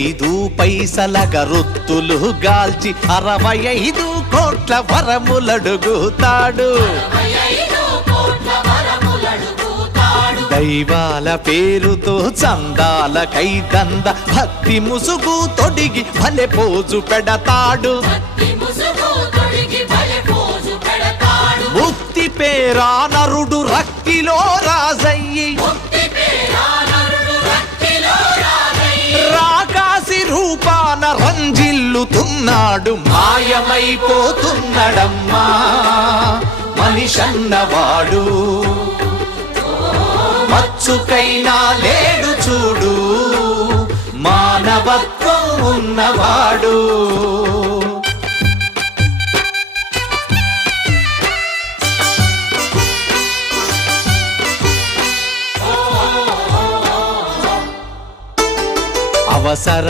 5 పైసల గరుత్తులు గాల్చి 65 కోట్ల వరములడుగుతాడు. దైవాల పేరుతో చందాల కైదంద భక్తి ముసుగు తొడిగి భలే పోజు పెడతాడు. ముక్తి పేరా నరుడు రక్తిలో రాజయ్యి రాకాసి రూపాన రంజిల్లుతున్నాడు. మాయమైపోతున్నాడమ్మా మనిషన్నవాడు, మచ్చుకైనా లేడు చూడు మానవత్వం ఉన్నవాడు. అవసర